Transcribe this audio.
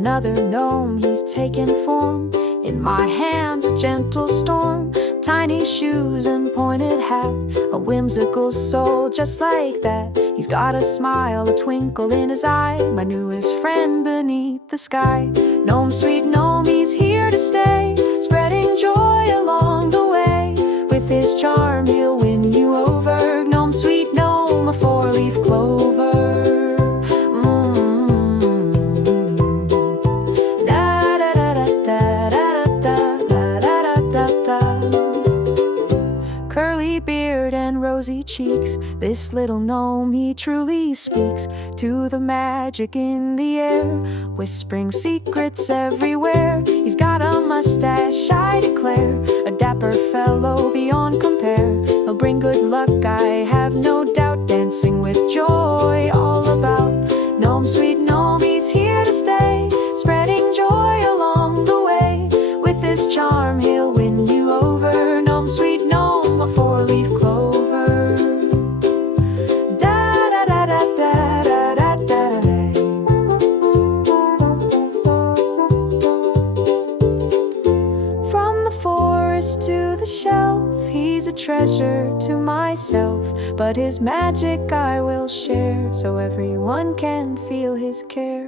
Another gnome, he's taken form. In my hands a gentle storm. Tiny shoes and pointed hat, a whimsical soul just like that. He's got a smile, a twinkle in his eye, my newest friend beneath the sky. Gnome, sweet gnome, he's here to stay, spreading joy along the way. With his charm he'll win you over. Gnome, sweet gnome, a four-leaf clover. Curly beard and rosy cheeks, this little gnome, he truly speaks to the magic in the air, whispering secrets everywhere. He's got a mustache, I declare, a dapper fellow beyond compare. He'll bring good luck, I have no doubt, dancing with joy all about. Gnome, sweet gnome, he's here to stay, spreading joy along the way. With his charm he'll win you over. Gnome, sweet gnome, a four-leaf clover. Da da da da da da da da da. From the forest to the shelf, he's a treasure to myself, but his magic I will share, so everyone can feel his care.